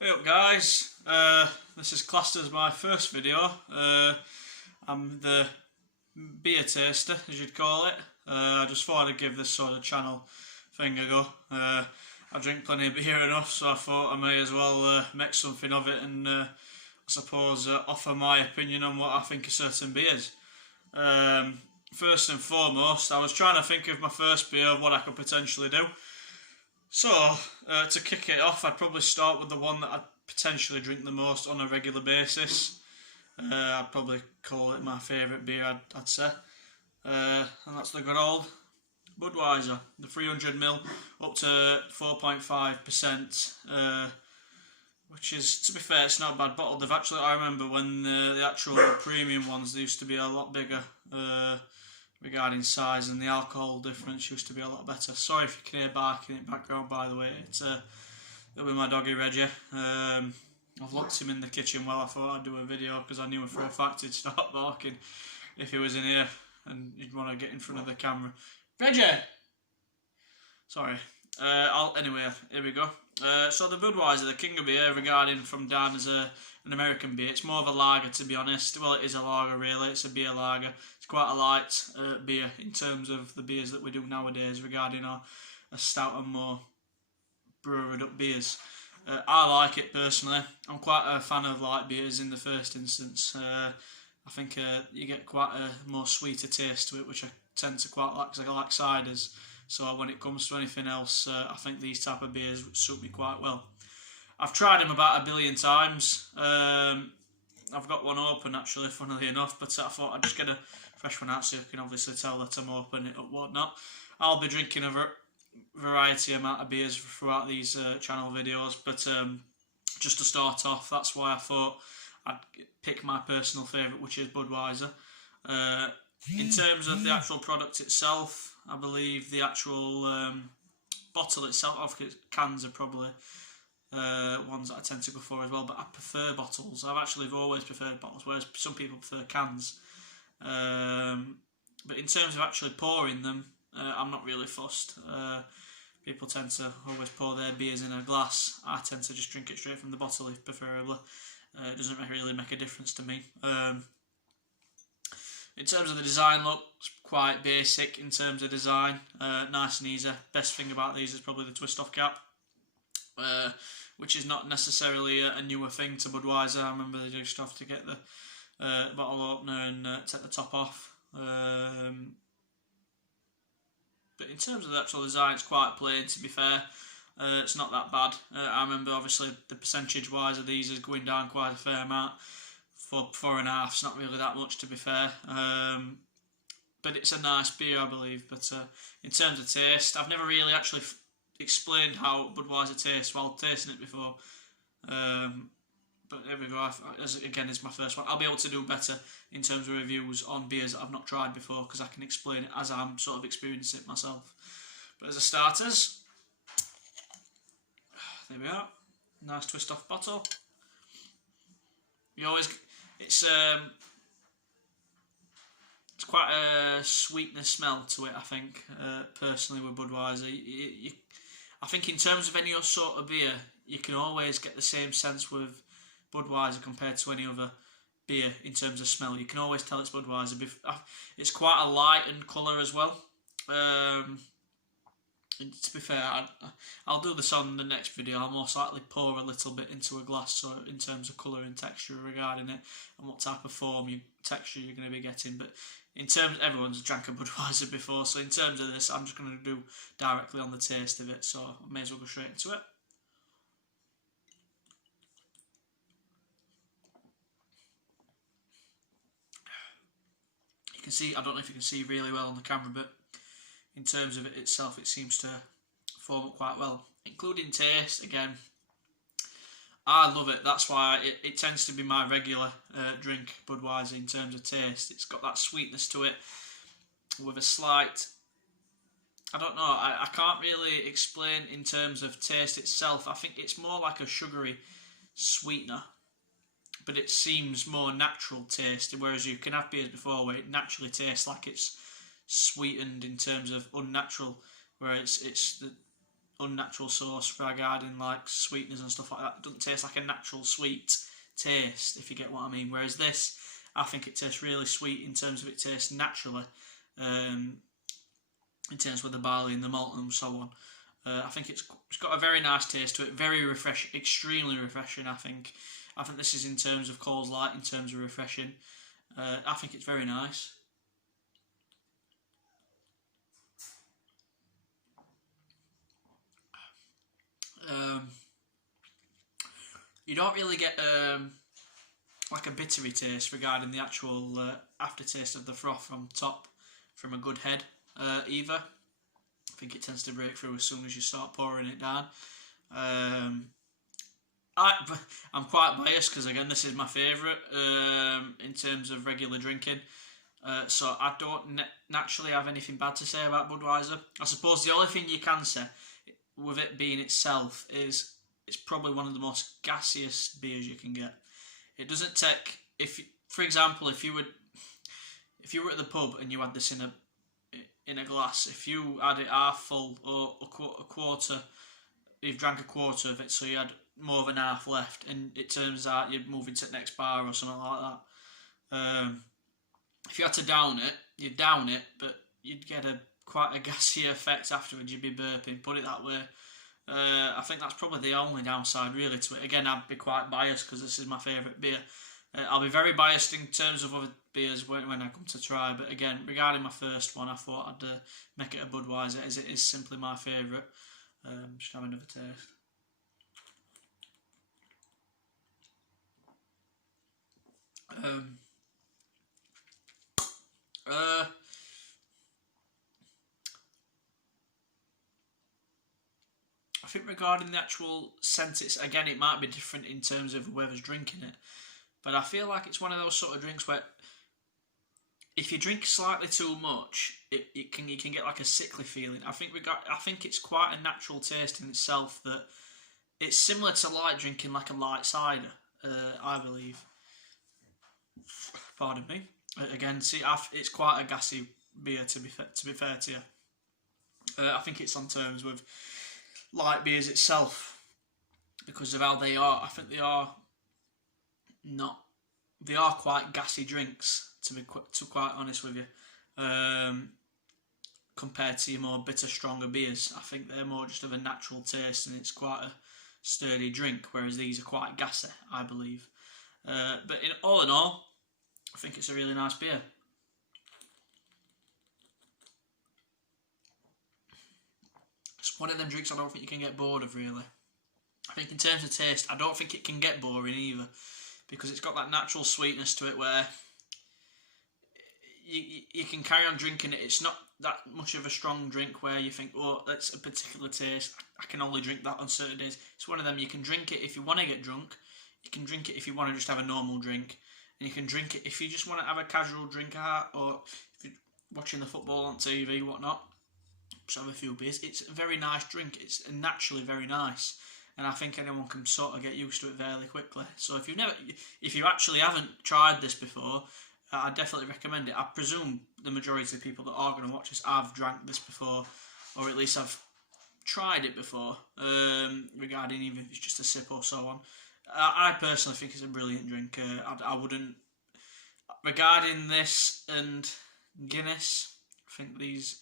Hey up guys, this is classed as my first video. I'm the beer taster, as you'd call it. I just thought I'd give this sort of channel thing a go. I drink plenty of beer enough, so I thought I may as well make something of it and I suppose offer my opinion on what I think of certain beers. First and foremost, I was trying to think of my first beer, what I could potentially do. So, to kick it off, I'd probably start with the one that I'd potentially drink the most on a regular basis. I'd probably call it my favourite beer, I'd say. And that's the good old Budweiser, the 300ml up to 4.5%, which is, to be fair, it's not a bad bottle. I remember when the actual premium ones, they used to be a lot bigger. Regarding size, and the alcohol difference used to be a lot better. Sorry if you can hear barking in the background, by the way. It'll be my doggy Reggie. I've locked him in the kitchen while I thought I'd do a video because I knew for a fact he'd start barking if he was in here and he'd want to get in front of the camera. Reggie! Sorry. Anyway, here we go. So the Budweiser, the king of beer, regarding from Dan as an American beer. It's more of a lager, to be honest. Well, it is a lager, really. It's a beer lager. It's quite a light beer in terms of the beers that we do nowadays regarding a stout and more brewed up beers. I like it personally. I'm quite a fan of light beers in the first instance. I think you get quite a more sweeter taste to it, which I tend to quite like because I like ciders. So when it comes to anything else, I think these type of beers suit me quite well. I've tried them about 1 billion times. I've got one open actually, funnily enough, but I thought I'd just get a fresh one out so you can obviously tell that I'm opening it up, whatnot. I'll be drinking a variety amount of beers throughout these channel videos, but just to start off, that's why I thought I'd pick my personal favourite, which is Budweiser. In terms of the actual product itself, I believe the actual bottle itself, obviously cans are probably ones that I tend to go for as well, but I prefer bottles. I've always preferred bottles, whereas some people prefer cans. But in terms of actually pouring them, I'm not really fussed. People tend to always pour their beers in a glass. I tend to just drink it straight from the bottle, if preferably. It doesn't really make a difference to me. In terms of the design, looks quite basic in terms of design, nice and easy. Best thing about these is probably the twist-off cap, which is not necessarily a newer thing to Budweiser. I remember they used to have to get the bottle opener and take the top off. But in terms of the actual design, it's quite plain, to be fair. It's not that bad. I remember, obviously, the percentage-wise of these is going down quite a fair amount. For 4.5, it's not really that much, to be fair. But it's a nice beer, I believe. But in terms of taste, I've never really actually explained how Budweiser tastes while tasting it before. But there we go. Again, it's my first one. I'll be able to do better in terms of reviews on beers that I've not tried before because I can explain it as I'm sort of experiencing it myself. But as a starters, there we are. Nice twist-off bottle. It's quite a sweetness smell to it, I think, personally, with Budweiser. I think in terms of any sort of beer, you can always get the same sense with Budweiser compared to any other beer in terms of smell. You can always tell it's Budweiser. It's quite a light in colour as well. To be fair, I'll do this on the next video. I'll most likely pour a little bit into a glass, so in terms of colour and texture regarding it, and what type of texture you're going to be getting. But in terms, everyone's drank a Budweiser before, so in terms of this, I'm just going to do directly on the taste of it, so I may as well go straight into it. You can see, I don't know if you can see really well on the camera, but in terms of it itself, it seems to form up quite well. Including taste, again, I love it. That's why it tends to be my regular drink, Budweiser, in terms of taste. It's got that sweetness to it with a slight, I don't know, I can't really explain in terms of taste itself. I think it's more like a sugary sweetener, but it seems more natural taste, whereas you can have beers before where it naturally tastes like it's sweetened in terms of unnatural, where it's unnatural sauce regarding like sweeteners and stuff like that. It doesn't taste like a natural sweet taste, if you get what I mean. Whereas this, I think it tastes really sweet in terms of it tastes naturally, in terms with the barley and the malt and so on. I think it's got a very nice taste to it, very refreshing, extremely refreshing. I think this is in terms of Coles Light, in terms of refreshing. I think it's very nice. You don't really get like a bittery taste regarding the actual aftertaste of the froth from top from a good head either. I think it tends to break through as soon as you start pouring it down. I'm quite biased because again this is my favourite in terms of regular drinking. So I don't naturally have anything bad to say about Budweiser. I suppose the only thing you can say with it being itself is it's probably one of the most gassiest beers you can get. It doesn't take, for example, if you were at the pub and you had this in a glass, if you had it half full or a quarter, you've drank a quarter of it, so you had more than half left, and it turns out you're moving to the next bar or something like that. If you had to down it, you'd down it, but you'd get quite a gassy effect afterwards. You'd be burping, put it that way. I think that's probably the only downside really to it. Again, I'd be quite biased because this is my favourite beer. I'll be very biased in terms of other beers when I come to try, but again, regarding my first one, I thought I'd make it a Budweiser as it is simply my favourite. Just have another taste. I think regarding the actual scent, it might be different in terms of whoever's drinking it, but I feel like it's one of those sort of drinks where if you drink slightly too much, you can get like a sickly feeling. I think it's quite a natural taste in itself, that it's similar to light drinking like a light cider, I believe. Pardon me. Again, see, it's quite a gassy beer to be fair to you. I think it's on terms with light beers itself because of how they are. I think they are quite gassy drinks, to be quite honest with you. Compared to your more bitter, stronger beers, I think they're more just of a natural taste and it's quite a sturdy drink, whereas these are quite gassy, I believe. But in all, I think it's a really nice beer. It's one of them drinks I don't think you can get bored of, really. I think in terms of taste, I don't think it can get boring either, because it's got that natural sweetness to it where you can carry on drinking it. It's not that much of a strong drink where you think, oh, that's a particular taste, I can only drink that on certain days. It's one of them, you can drink it if you want to get drunk, you can drink it if you want to just have a normal drink, and you can drink it if you just want to have a casual drink or if you're watching the football on TV, whatnot, just have a few beers. It's a very nice drink. It's naturally very nice, and I think anyone can sort of get used to it fairly quickly. So if you actually haven't tried this before, I definitely recommend it. I presume the majority of people that are going to watch this have drank this before, or at least have tried it before, regarding even if it's just a sip or so on. I personally think it's a brilliant drink. I wouldn't... Regarding this and Guinness, I think these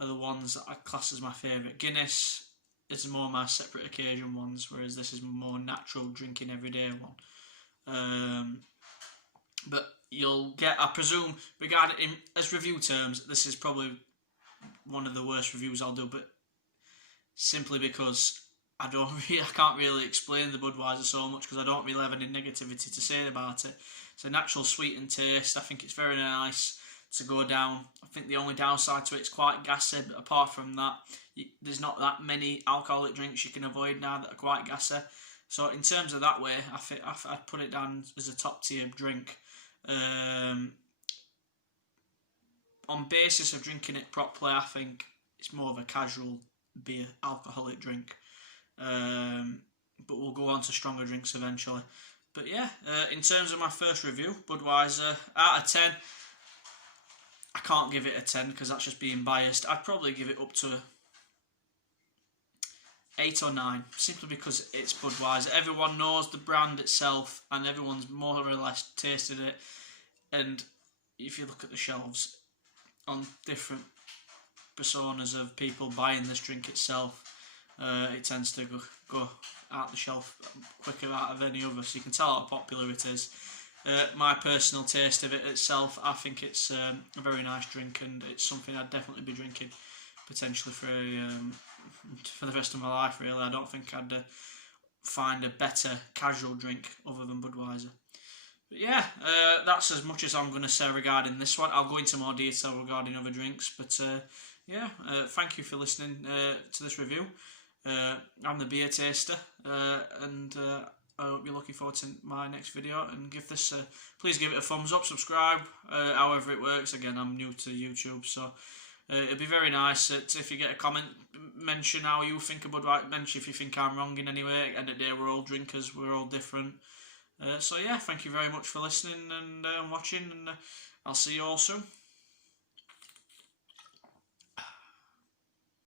are the ones that I class as my favourite. Guinness is more my separate occasion ones, whereas this is more natural drinking everyday one. But you'll get, I presume, regarding as review terms, this is probably one of the worst reviews I'll do, but simply because I can't really explain the Budweiser so much because I don't really have any negativity to say about it. It's a natural sweetened taste. I think it's very nice to go down. I think the only downside to it's quite gassy, but apart from that, there's not that many alcoholic drinks you can avoid now that are quite gassy. So in terms of that way, I'd put it down as a top tier drink. On basis of drinking it properly, I think it's more of a casual beer, alcoholic drink. But we'll go on to stronger drinks eventually. But yeah, in terms of my first review, Budweiser, out of 10, I can't give it a 10 because that's just being biased. I'd probably give it up to 8 or 9, simply because it's Budweiser. Everyone knows the brand itself, and everyone's more or less tasted it. And if you look at the shelves on different personas of people buying this drink itself, it tends to go out the shelf quicker out of any other, so you can tell how popular it is. My personal taste of it itself, I think it's a very nice drink, and it's something I'd definitely be drinking potentially for the rest of my life, really. I don't think I'd find a better casual drink other than Budweiser. But yeah, that's as much as I'm going to say regarding this one. I'll go into more detail regarding other drinks, but yeah, thank you for listening to this review. I'm the beer taster, and I hope you're looking forward to my next video, and give this please give it a thumbs up, subscribe, however it works. Again, I'm new to YouTube, so it'd be very nice if you get a comment, mention how you think of Budweiser, mention if you think I'm wrong in any way. At the end of the day, we're all drinkers, we're all different. So yeah, thank you very much for listening and watching, and I'll see you all soon.